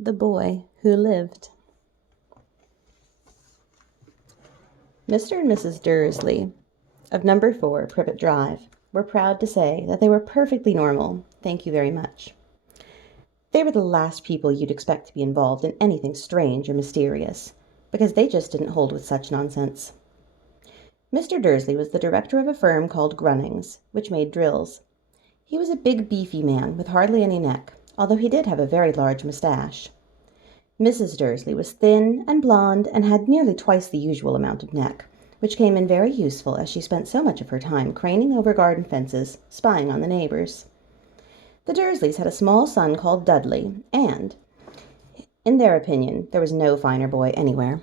The Boy Who Lived. Mr. and Mrs. Dursley of number 4 Privet Drive were proud to say that they were perfectly normal, thank you very much. They were the last people you'd expect to be involved in anything strange or mysterious, because they just didn't hold with such nonsense. Mr. Dursley was the director of a firm called Grunnings, which made drills. He was a big beefy man with hardly any neck, although he did have a very large moustache. Mrs. Dursley was thin and blonde and had nearly twice the usual amount of neck, which came in very useful as she spent so much of her time craning over garden fences, spying on the neighbors. The Dursleys had a small son called Dudley, and, in their opinion, there was no finer boy anywhere.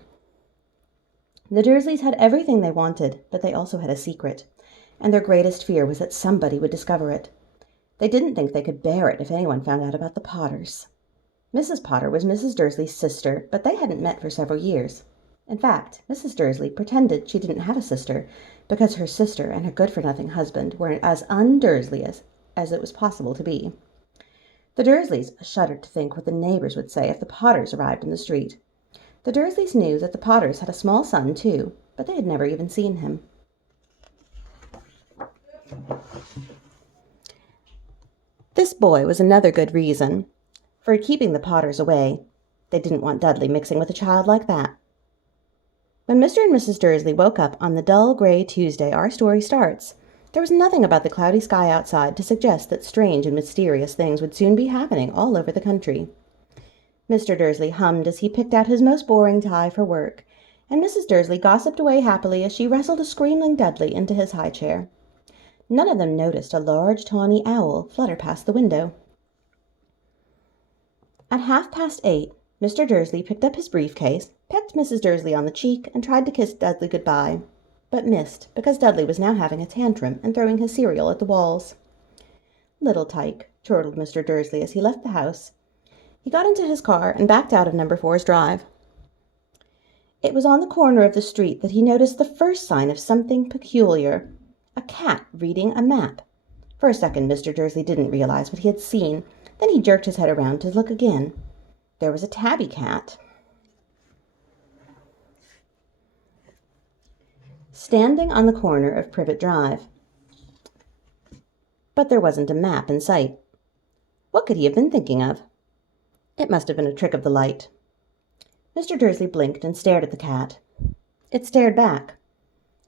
The Dursleys had everything they wanted, but they also had a secret, and their greatest fear was that somebody would discover it. They didn't think they could bear it if anyone found out about the Potters. Mrs. Potter was Mrs. Dursley's sister, but they hadn't met for several years. In fact, Mrs. Dursley pretended she didn't have a sister, because her sister and her good-for-nothing husband were as un-Dursley as it was possible to be. The Dursleys shuddered to think what the neighbors would say if the Potters arrived in the street. The Dursleys knew that the Potters had a small son, too, but they had never even seen him. This boy was another good reason for keeping the Potters away. They didn't want Dudley mixing with a child like that. When Mr. and Mrs. Dursley woke up on the dull gray Tuesday our story starts, there was nothing about the cloudy sky outside to suggest that strange and mysterious things would soon be happening all over the country. Mr. Dursley hummed as he picked out his most boring tie for work, and Mrs. Dursley gossiped away happily as she wrestled a screaming Dudley into his high chair. None of them noticed a large tawny owl flutter past the window. At 8:30, Mr. Dursley picked up his briefcase, pecked Mrs. Dursley on the cheek, and tried to kiss Dudley good-bye, but missed because Dudley was now having a tantrum and throwing his cereal at the walls. "Little tyke," chortled Mr. Dursley as he left the house. He got into his car and backed out of number 4's drive. It was on the corner of the street that he noticed the first sign of something peculiar: a cat reading a map. For a second Mr. Dursley didn't realize what he had seen. Then he jerked his head around to look again. There was a tabby cat standing on the corner of Privet Drive. But there wasn't a map in sight. What could he have been thinking of? It must have been a trick of the light. Mr. Dursley blinked and stared at the cat. It stared back.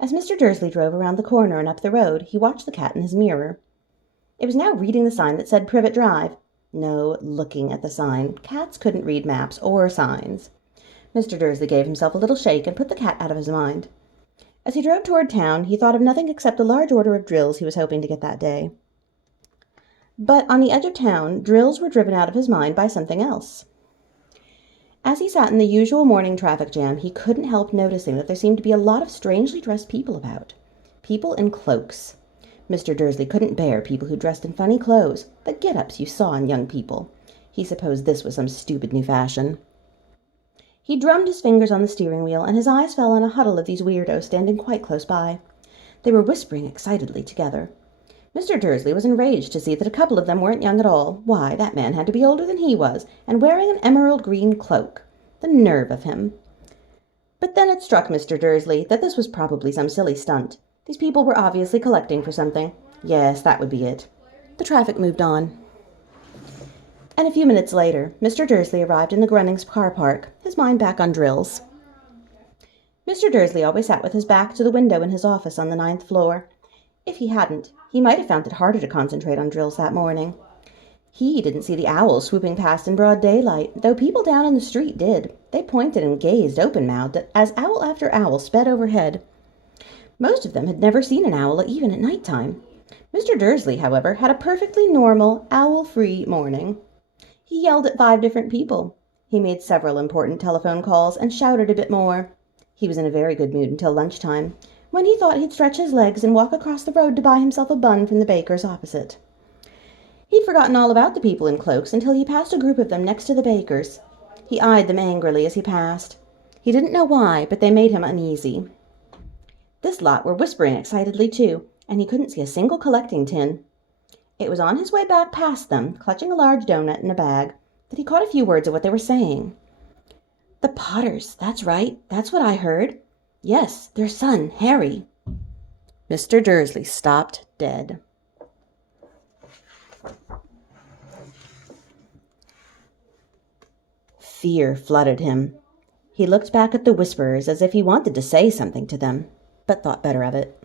As Mr. Dursley drove around the corner and up the road, he watched the cat in his mirror. It was now reading the sign that said Privet Drive. No, looking at the sign. Cats couldn't read maps or signs. Mr. Dursley gave himself a little shake and put the cat out of his mind. As he drove toward town, he thought of nothing except the large order of drills he was hoping to get that day. But on the edge of town, drills were driven out of his mind by something else. As he sat in the usual morning traffic jam, he couldn't help noticing that there seemed to be a lot of strangely dressed people about. People in cloaks. Mr. Dursley couldn't bear people who dressed in funny clothes, the get-ups you saw in young people. He supposed this was some stupid new fashion. He drummed his fingers on the steering wheel, and his eyes fell on a huddle of these weirdos standing quite close by. They were whispering excitedly together. Mr. Dursley was enraged to see that a couple of them weren't young at all. Why, that man had to be older than he was, and wearing an emerald green cloak. The nerve of him! But then it struck Mr. Dursley that this was probably some silly stunt. These people were obviously collecting for something. Yes, that would be it. The traffic moved on. And a few minutes later, Mr. Dursley arrived in the Grunnings car park, his mind back on drills. Mr. Dursley always sat with his back to the window in his office on the 9th floor. If he hadn't, he might have found it harder to concentrate on drills that morning. He didn't see the owl swooping past in broad daylight, though people down in the street did. They pointed and gazed open-mouthed as owl after owl sped overhead. Most of them had never seen an owl even at night time. Mr. Dursley, however, had a perfectly normal, owl-free morning. He yelled at 5 different people. He made several important telephone calls and shouted a bit more. He was in a very good mood until lunchtime, when he thought he'd stretch his legs and walk across the road to buy himself a bun from the baker's opposite. He'd forgotten all about the people in cloaks until he passed a group of them next to the baker's. He eyed them angrily as he passed. He didn't know why, but they made him uneasy. This lot were whispering excitedly, too, and he couldn't see a single collecting tin. It was on his way back past them, clutching a large doughnut in a bag, that he caught a few words of what they were saying. "The Potters, that's right. That's what I heard. Yes, their son, Harry." Mr. Dursley stopped dead. Fear flooded him. He looked back at the whisperers as if he wanted to say something to them, but thought better of it.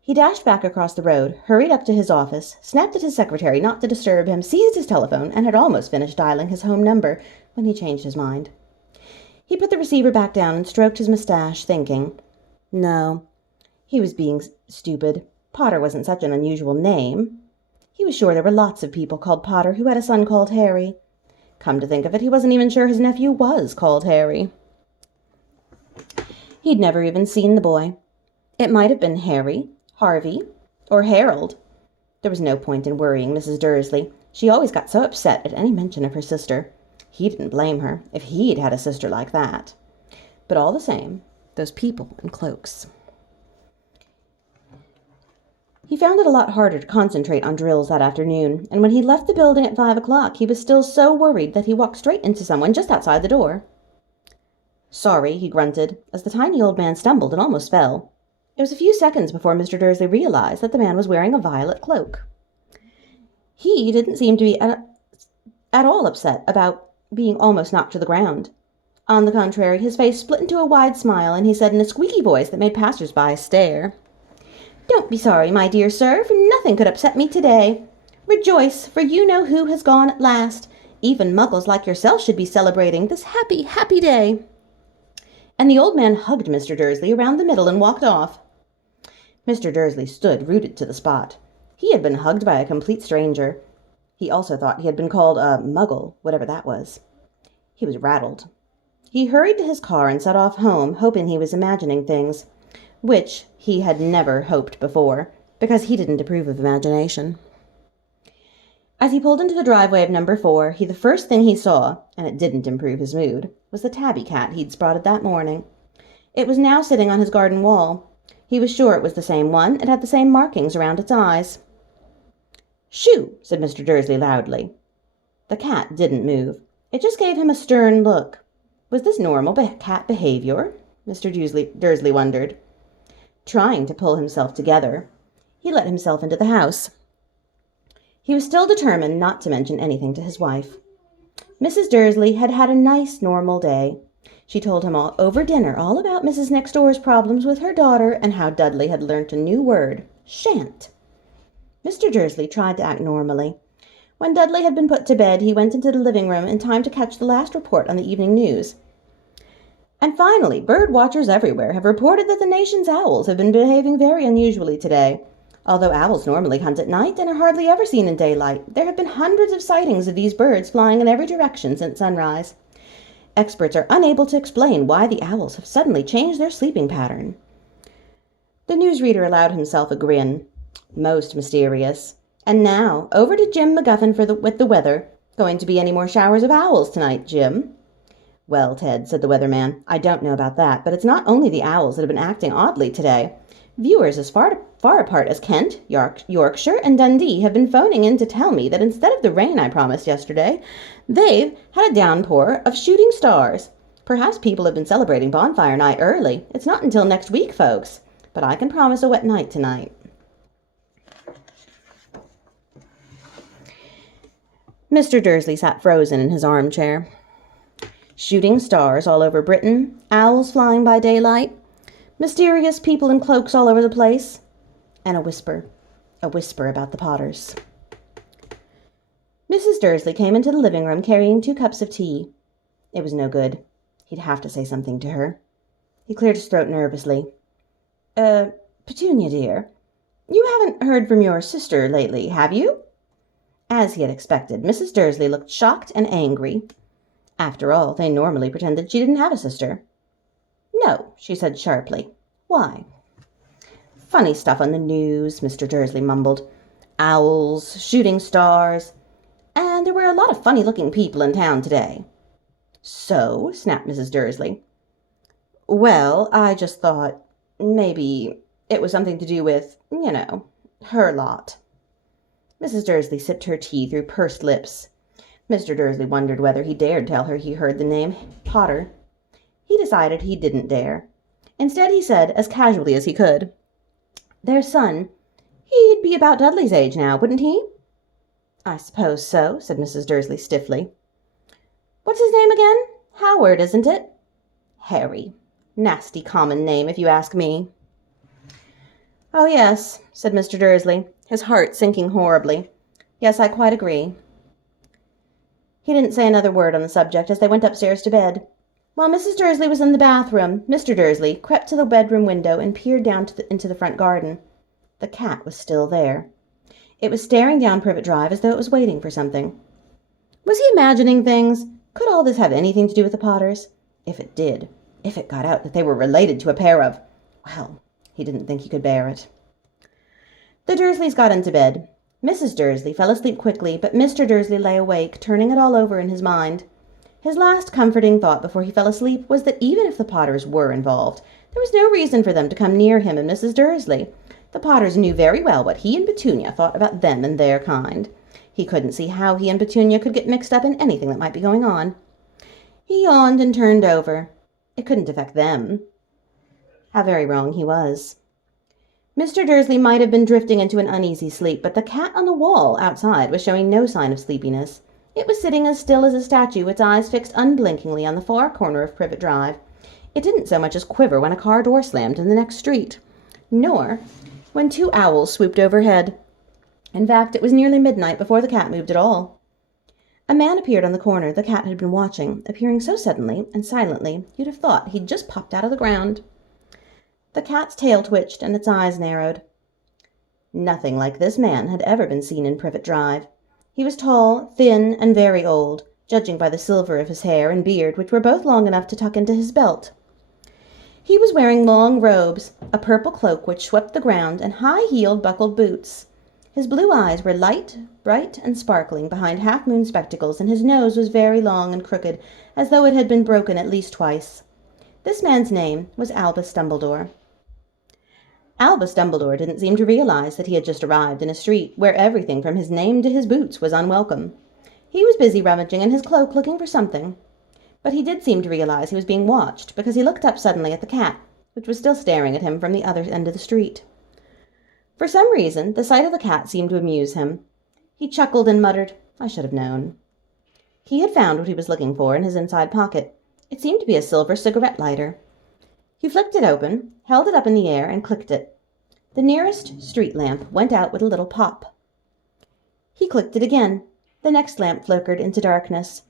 He dashed back across the road, hurried up to his office, snapped at his secretary not to disturb him, seized his telephone, and had almost finished dialing his home number when he changed his mind. He put the receiver back down and stroked his mustache, thinking, no, he was being stupid. Potter wasn't such an unusual name. He was sure there were lots of people called Potter who had a son called Harry. Come to think of it, he wasn't even sure his nephew was called Harry. He'd never even seen the boy. It might have been Harry, Harvey, or Harold. There was no point in worrying Mrs. Dursley. She always got so upset at any mention of her sister. He didn't blame her if he'd had a sister like that. But all the same, those people in cloaks. He found it a lot harder to concentrate on drills that afternoon, and when he left the building at 5 o'clock, he was still so worried that he walked straight into someone just outside the door. "Sorry," he grunted, as the tiny old man stumbled and almost fell. It was a few seconds before Mr. Dursley realized that the man was wearing a violet cloak. He didn't seem to be at all upset about being almost knocked to the ground. On the contrary, his face split into a wide smile, and he said in a squeaky voice that made passers-by stare, "Don't be sorry, my dear sir, for nothing could upset me today. Rejoice, for you know who has gone at last. Even muggles like yourself should be celebrating this happy, happy day." And the old man hugged Mr. Dursley around the middle and walked off. Mr. Dursley stood rooted to the spot. He had been hugged by a complete stranger. He also thought he had been called a muggle, whatever that was. He was rattled. He hurried to his car and set off home, hoping he was imagining things, which he had never hoped before, because he didn't approve of imagination. As he pulled into the driveway of number 4, the first thing he saw, and it didn't improve his mood, was the tabby cat he'd spotted that morning. It was now sitting on his garden wall. He was sure it was the same one. It had the same markings around its eyes. "Shoo!" said Mr. Dursley loudly. The cat didn't move. It just gave him a stern look. Was this normal cat behavior? Mr. Dursley wondered. Trying to pull himself together, he let himself into the house. He was still determined not to mention anything to his wife. Mrs. Dursley had had a nice, normal day. She told him over dinner all about Mrs. Next Door's problems with her daughter and how Dudley had learnt a new word, shan't. Mr. Dursley tried to act normally. When Dudley had been put to bed, he went into the living room in time to catch the last report on the evening news. And finally, bird watchers everywhere have reported that the nation's owls have been behaving very unusually today. Although owls normally hunt at night and are hardly ever seen in daylight, there have been hundreds of sightings of these birds flying in every direction since sunrise. Experts are unable to explain why the owls have suddenly changed their sleeping pattern. The newsreader allowed himself a grin. Most mysterious. And now, over to Jim McGuffin with the weather. Going to be any more showers of owls tonight, Jim? "Well, Ted," said the weatherman, "I don't know about that, but it's not only the owls that have been acting oddly today. Viewers as far apart as Kent, Yorkshire, and Dundee have been phoning in to tell me that instead of the rain I promised yesterday, they've had a downpour of shooting stars. Perhaps people have been celebrating bonfire night early. It's not until next week, folks, but I can promise a wet night tonight." Mr. Dursley sat frozen in his armchair. Shooting stars all over Britain, owls flying by daylight, mysterious people in cloaks all over the place, and a whisper about the Potters. Mrs. Dursley came into the living room carrying 2 cups of tea. It was no good. He'd have to say something to her. He cleared his throat nervously. Petunia, dear, you haven't heard from your sister lately, have you?" As he had expected, Mrs. Dursley looked shocked and angry. After all, they normally pretended she didn't have a sister. "No," she said sharply. "Why?" "Funny stuff on the news," Mr. Dursley mumbled. "Owls, shooting stars, and there were a lot of funny-looking people in town today." "So?" snapped Mrs. Dursley. "Well, I just thought maybe it was something to do with, her lot." Mrs. Dursley sipped her tea through pursed lips. Mr. Dursley wondered whether he dared tell her he heard the name Potter. He decided he didn't dare. Instead, he said, as casually as he could, "Their son. He'd be about Dudley's age now, wouldn't he?" "I suppose so," said Mrs. Dursley stiffly. "What's his name again? Howard, isn't it?" "Harry. Nasty common name, if you ask me." "Oh, yes," said Mr. Dursley, his heart sinking horribly. "Yes, I quite agree." He didn't say another word on the subject as they went upstairs to bed. While Mrs. Dursley was in the bathroom, Mr. Dursley crept to the bedroom window and peered down into the front garden. The cat was still there. It was staring down Privet Drive as though it was waiting for something. Was he imagining things? Could all this have anything to do with the Potters? If it did, if it got out that they were related to a pair of... Well, he didn't think he could bear it. The Dursleys got into bed. Mrs. Dursley fell asleep quickly, but Mr. Dursley lay awake, turning it all over in his mind. His last comforting thought before he fell asleep was that even if the Potters were involved, there was no reason for them to come near him and Mrs. Dursley. The Potters knew very well what he and Petunia thought about them and their kind. He couldn't see how he and Petunia could get mixed up in anything that might be going on. He yawned and turned over. It couldn't affect them. How very wrong he was. Mr. Dursley might have been drifting into an uneasy sleep, but the cat on the wall outside was showing no sign of sleepiness. It was sitting as still as a statue, its eyes fixed unblinkingly on the far corner of Privet Drive. It didn't so much as quiver when a car door slammed in the next street, nor when two owls swooped overhead. In fact, it was nearly midnight before the cat moved at all. A man appeared on the corner the cat had been watching, appearing so suddenly and silently you'd have thought he'd just popped out of the ground. The cat's tail twitched and its eyes narrowed. Nothing like this man had ever been seen in Privet Drive. He was tall, thin, and very old, judging by the silver of his hair and beard, which were both long enough to tuck into his belt. He was wearing long robes, a purple cloak which swept the ground, and high-heeled buckled boots. His blue eyes were light, bright, and sparkling behind half-moon spectacles, and his nose was very long and crooked, as though it had been broken at least twice. This man's name was Albus Dumbledore. Albus Dumbledore didn't seem to realize that he had just arrived in a street where everything from his name to his boots was unwelcome. He was busy rummaging in his cloak looking for something. But he did seem to realize he was being watched, because he looked up suddenly at the cat, which was still staring at him from the other end of the street. For some reason, the sight of the cat seemed to amuse him. He chuckled and muttered, "I should have known." He had found what he was looking for in his inside pocket. It seemed to be a silver cigarette lighter. He flicked it open, held it up in the air, and clicked it. The nearest street lamp went out with a little pop. He clicked it again. The next lamp flickered into darkness.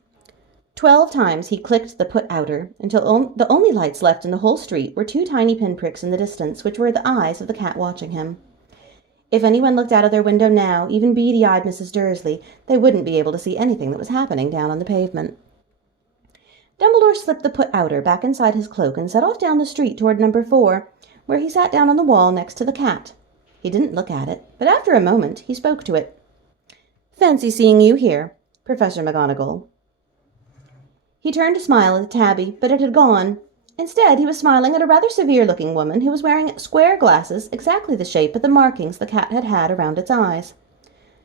12 times he clicked the put-outer, until the only lights left in the whole street were 2 tiny pinpricks in the distance, which were the eyes of the cat watching him. If anyone looked out of their window now, even beady-eyed Mrs. Dursley, they wouldn't be able to see anything that was happening down on the pavement. Dumbledore slipped the put-outer back inside his cloak and set off down the street toward number 4, where he sat down on the wall next to the cat. He didn't look at it, but after a moment he spoke to it. "Fancy seeing you here, Professor McGonagall." He turned to smile at Tabby, but it had gone. Instead, he was smiling at a rather severe-looking woman who was wearing square glasses exactly the shape of the markings the cat had had around its eyes.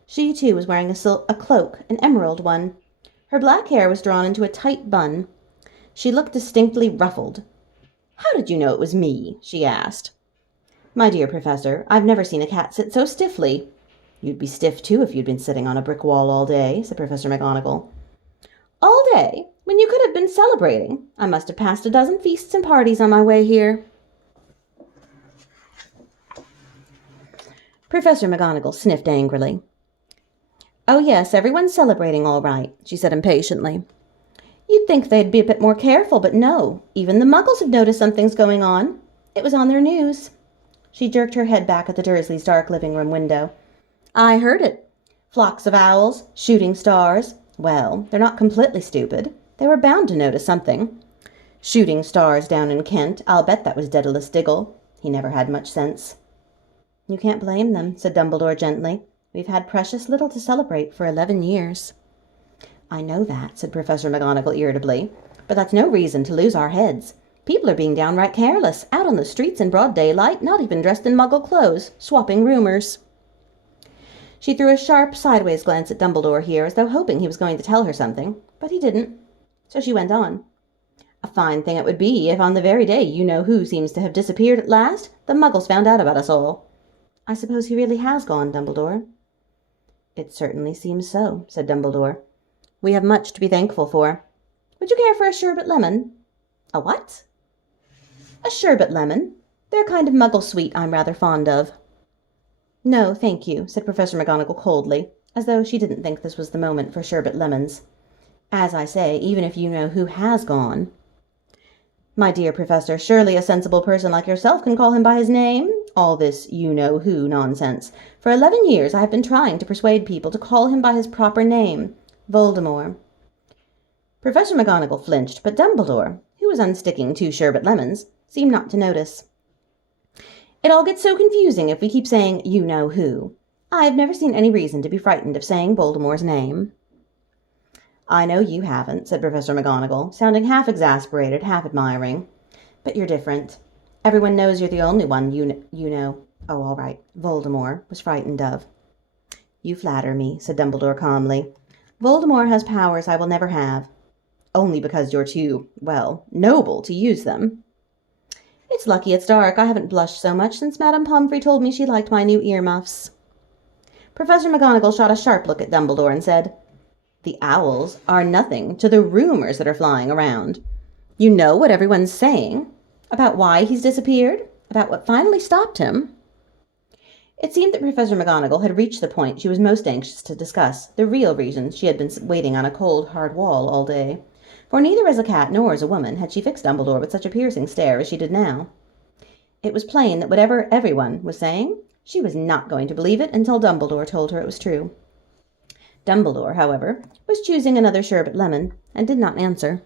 She, too, was wearing a cloak, an emerald one. Her black hair was drawn into a tight bun. She looked distinctly ruffled. "How did you know it was me?" she asked. "My dear Professor, I've never seen a cat sit so stiffly." "You'd be stiff, too, if you'd been sitting on a brick wall all day," said Professor McGonagall. "All day? When you could have been celebrating. I must have passed a dozen feasts and parties on my way here." Professor McGonagall sniffed angrily. "Oh, yes, everyone's celebrating all right," she said impatiently. "You'd think they'd be a bit more careful, but no. Even the Muggles have noticed something's going on. It was on their news." She jerked her head back at the Dursleys' dark living-room window. "I heard it. Flocks of owls, shooting stars. Well, they're not completely stupid. They were bound to notice something. Shooting stars down in Kent. I'll bet that was Daedalus Diggle. He never had much sense." "You can't blame them," said Dumbledore gently. "We've had precious little to celebrate for 11 years. "I know that," said Professor McGonagall irritably, "but that's no reason to lose our heads. People are being downright careless, out on the streets in broad daylight, not even dressed in Muggle clothes, swapping rumors." She threw a sharp, sideways glance at Dumbledore here, as though hoping he was going to tell her something, but he didn't. So she went on. A fine thing it would be if on the very day you-know-who seems to have disappeared at last, the Muggles found out about us all. I suppose he really has gone, Dumbledore? It certainly seems so, said Dumbledore. We have much to be thankful for. Would you care for a sherbet lemon? A what? A sherbet lemon. They're a kind of Muggle sweet I'm rather fond of. No, thank you, said Professor McGonagall coldly, as though she didn't think this was the moment for sherbet lemons. As I say, even if you-know-who has gone. My dear Professor, surely a sensible person like yourself can call him by his name? All this you-know-who nonsense. For 11 years I have been trying to persuade people to call him by his proper name, Voldemort. Professor McGonagall flinched, but Dumbledore, who was unsticking 2 sherbet lemons, seemed not to notice. It all gets so confusing if we keep saying you-know-who. I have never seen any reason to be frightened of saying Voldemort's name. I know you haven't, said Professor McGonagall, sounding half exasperated, half admiring. But you're different. Everyone knows you're the only one you know, oh, all right, Voldemort was frightened of. You flatter me, said Dumbledore calmly. Voldemort has powers I will never have. Only because you're too, well, noble to use them. It's lucky it's dark. I haven't blushed so much since Madame Pomfrey told me she liked my new earmuffs. Professor McGonagall shot a sharp look at Dumbledore and said, The owls are nothing to the rumors that are flying around. You know what everyone's saying? About why he's disappeared? About what finally stopped him? It seemed that Professor McGonagall had reached the point she was most anxious to discuss, the real reason she had been waiting on a cold, hard wall all day. For neither as a cat nor as a woman had she fixed Dumbledore with such a piercing stare as she did now. It was plain that whatever everyone was saying, she was not going to believe it until Dumbledore told her it was true. Dumbledore, however, was choosing another sherbet lemon, and did not answer.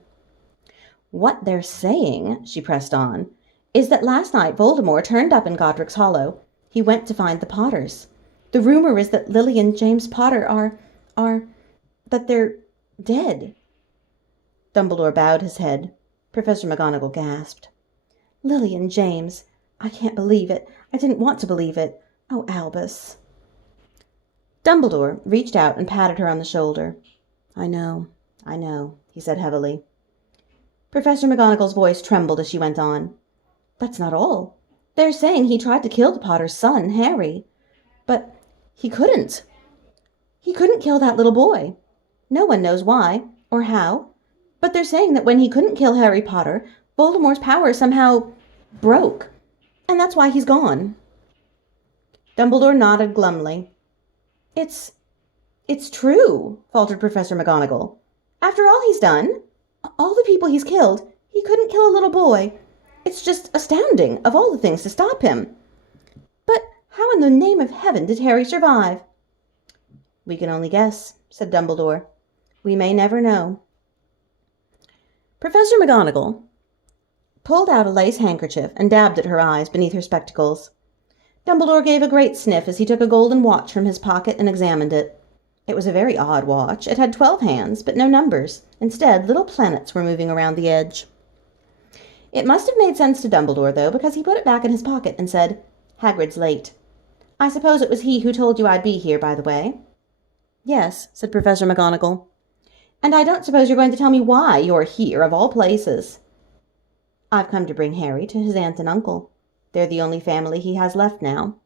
What they're saying, she pressed on, is that last night Voldemort turned up in Godric's Hollow. He went to find the Potters. The rumor is that Lily and James Potter that they're dead. Dumbledore bowed his head. Professor McGonagall gasped. Lily and James. I can't believe it. I didn't want to believe it. Oh, Albus. Dumbledore reached out and patted her on the shoulder. I know, he said heavily. Professor McGonagall's voice trembled as she went on. That's not all. They're saying he tried to kill the Potter's son, Harry. But he couldn't. He couldn't kill that little boy. No one knows why, or how. But they're saying that when he couldn't kill Harry Potter, Voldemort's power somehow broke. And that's why he's gone. Dumbledore nodded glumly. It's true, faltered Professor McGonagall. After all he's done, all the people he's killed, he couldn't kill a little boy. It's just astounding, of all the things to stop him. But how in the name of heaven did Harry survive? We can only guess, said Dumbledore. We may never know. Professor McGonagall pulled out a lace handkerchief and dabbed at her eyes beneath her spectacles. Dumbledore gave a great sniff as he took a golden watch from his pocket and examined it. It was a very odd watch. It had 12 hands, but no numbers. Instead, little planets were moving around the edge. It must have made sense to Dumbledore, though, because he put it back in his pocket and said, Hagrid's late. I suppose it was he who told you I'd be here, by the way. Yes, said Professor McGonagall. And I don't suppose you're going to tell me why you're here, of all places. I've come to bring Harry to his aunt and uncle. They're the only family he has left now.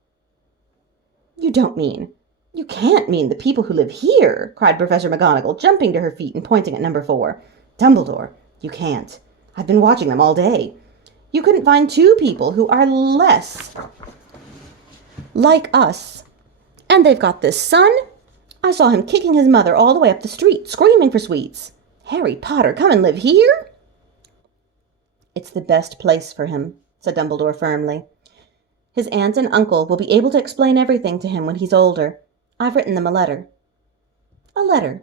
You can't mean the people who live here, cried Professor McGonagall, jumping to her feet and pointing at number 4. Dumbledore, you can't. I've been watching them all day. You couldn't find 2 people who are less like us. And they've got this son. I saw him kicking his mother all the way up the street, screaming for sweets. Harry Potter, come and live here? It's the best place for him, said Dumbledore firmly. His aunt and uncle will be able to explain everything to him when he's older. I've written them a letter. A letter,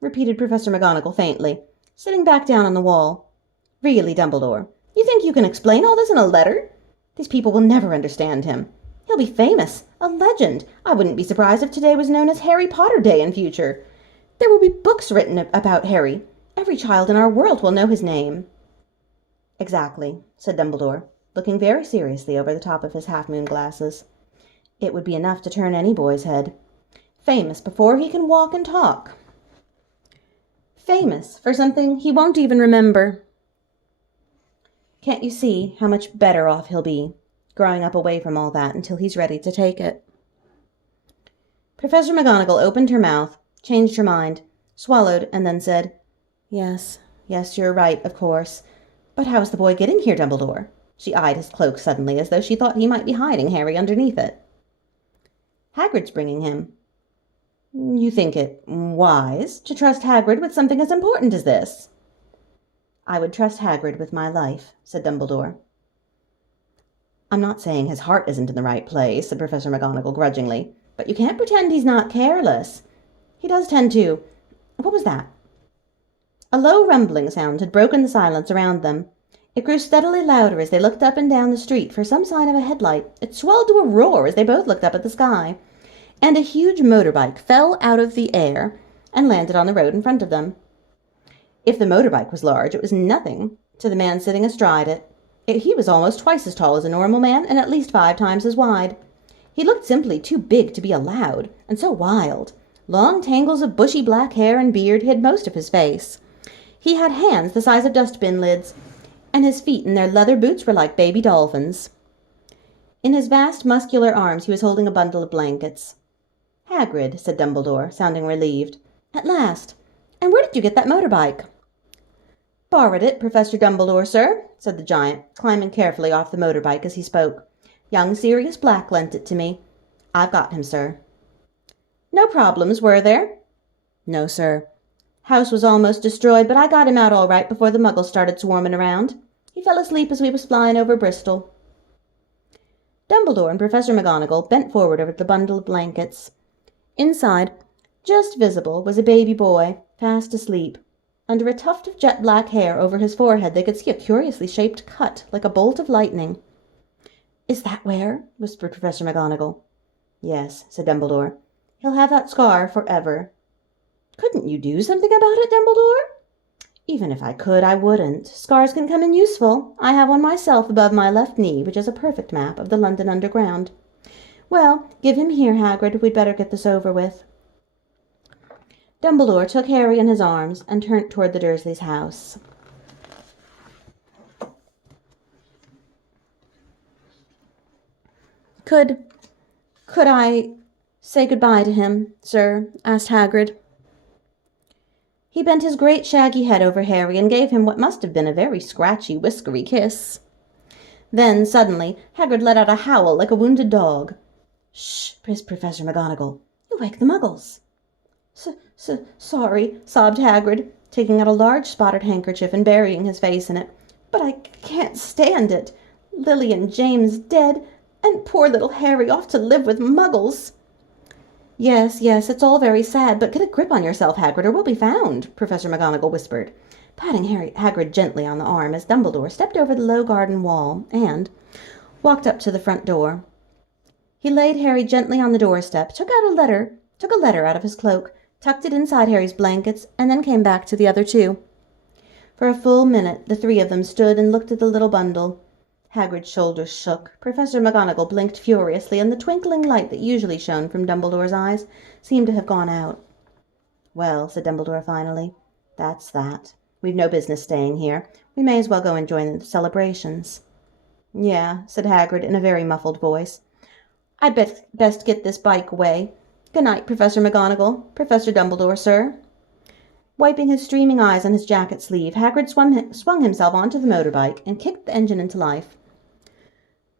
repeated Professor McGonagall faintly, sitting back down on the wall. Really, Dumbledore, you think you can explain all this in a letter? These people will never understand him. He'll be famous, a legend. I wouldn't be surprised if today was known as Harry Potter Day in future. There will be books written about Harry. Every child in our world will know his name. Exactly, said Dumbledore, looking very seriously over the top of his half-moon glasses. It would be enough to turn any boy's head. Famous before he can walk and talk. Famous for something he won't even remember. Can't you see how much better off he'll be, growing up away from all that until he's ready to take it? Professor McGonagall opened her mouth, changed her mind, swallowed, and then said, Yes, you're right, of course. But how's the boy getting here, Dumbledore? She eyed his cloak suddenly, as though she thought he might be hiding Harry underneath it. Hagrid's bringing him. You think it wise to trust Hagrid with something as important as this? I would trust Hagrid with my life, said Dumbledore. I'm not saying his heart isn't in the right place, said Professor McGonagall grudgingly, but you can't pretend he's not careless. He does tend to... What was that? A low rumbling sound had broken the silence around them. It grew steadily louder as they looked up and down the street for some sign of a headlight. It swelled to a roar as they both looked up at the sky, and a huge motorbike fell out of the air and landed on the road in front of them. If the motorbike was large, it was nothing to the man sitting astride it. He was almost twice as tall as a normal man and at least 5 times as wide. He looked simply too big to be allowed, and so wild. Long tangles of bushy black hair and beard hid most of his face. He had hands the size of dustbin lids, and his feet in their leather boots were like baby dolphins. In his vast muscular arms he was holding a bundle of blankets. Hagrid, said Dumbledore, sounding relieved. At last. And where did you get that motorbike? Borrowed it, Professor Dumbledore, sir, said the giant, climbing carefully off the motorbike as he spoke. Young Sirius Black lent it to me. I've got him, sir. No problems, were there? No, sir. House was almost destroyed, but I got him out all right before the muggles started swarming around. He fell asleep as we was flying over Bristol. Dumbledore and Professor McGonagall bent forward over the bundle of blankets. Inside, just visible, was a baby boy, fast asleep. Under a tuft of jet-black hair over his forehead they could see a curiously shaped cut, like a bolt of lightning. Is that where? Whispered Professor McGonagall. Yes, said Dumbledore. He'll have that scar forever. Couldn't you do something about it, Dumbledore? Even if I could, I wouldn't. Scars can come in useful. I have one myself above my left knee, which is a perfect map of the London Underground. Well, give him here, Hagrid. We'd better get this over with. Dumbledore took Harry in his arms and turned toward the Dursleys' house. Could I say good-bye to him, sir? Asked Hagrid. He bent his great shaggy head over Harry and gave him what must have been a very scratchy, whiskery kiss. Then, suddenly, Hagrid let out a howl like a wounded dog. Shh, hissed Professor McGonagall. You'll wake the muggles. Sorry, sobbed Hagrid, taking out a large spotted handkerchief and burying his face in it. But I can't stand it. Lily and James dead, and poor little Harry off to live with muggles. Yes, it's all very sad, but get a grip on yourself, Hagrid, or we'll be found, Professor McGonagall whispered, patting Hagrid gently on the arm as Dumbledore stepped over the low garden wall and walked up to the front door. He laid Harry gently on the doorstep, took a letter out of his cloak, tucked it inside Harry's blankets, and then came back to the other two. For a full minute the 3 of them stood and looked at the little bundle. Hagrid's shoulders shook. Professor McGonagall blinked furiously, and the twinkling light that usually shone from Dumbledore's eyes seemed to have gone out. Well, said Dumbledore finally, that's that. We've no business staying here. We may as well go and join the celebrations. Yeah, said Hagrid in a very muffled voice. I'd best get this bike away. Good night, Professor McGonagall. Professor Dumbledore, sir. Wiping his streaming eyes on his jacket sleeve, Hagrid swung himself onto the motorbike and kicked the engine into life.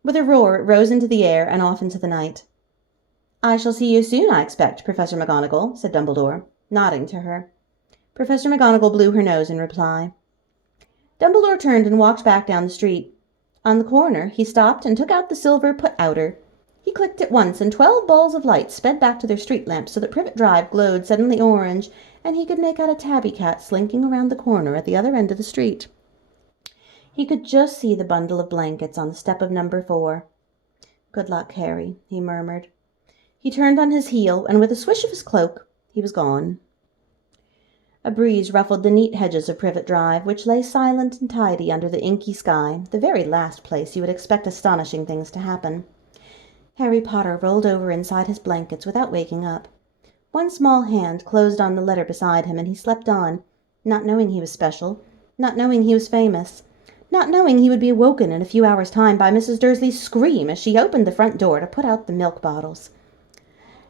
With a roar, it rose into the air and off into the night. I shall see you soon, I expect, Professor McGonagall, said Dumbledore, nodding to her. Professor McGonagall blew her nose in reply. Dumbledore turned and walked back down the street. On the corner, he stopped and took out the silver put-outer. He clicked at once, and 12 balls of light sped back to their street lamps so that Privet Drive glowed suddenly orange, and he could make out a tabby cat slinking around the corner at the other end of the street. He could just see the bundle of blankets on the step of number 4. Good luck, Harry, he murmured. He turned on his heel, and with a swish of his cloak, he was gone. A breeze ruffled the neat hedges of Privet Drive, which lay silent and tidy under the inky sky, the very last place you would expect astonishing things to happen. Harry Potter rolled over inside his blankets without waking up. One small hand closed on the letter beside him, and he slept on, not knowing he was special, not knowing he was famous, not knowing he would be awoken in a few hours' time by Mrs. Dursley's scream as she opened the front door to put out the milk bottles.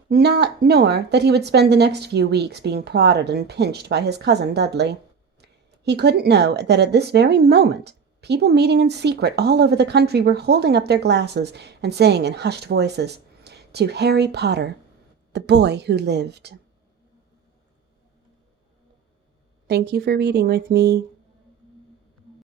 Nor that he would spend the next few weeks being prodded and pinched by his cousin Dudley. He couldn't know that at this very moment people meeting in secret all over the country were holding up their glasses and saying in hushed voices, "To Harry Potter, the boy who lived." Thank you for reading with me.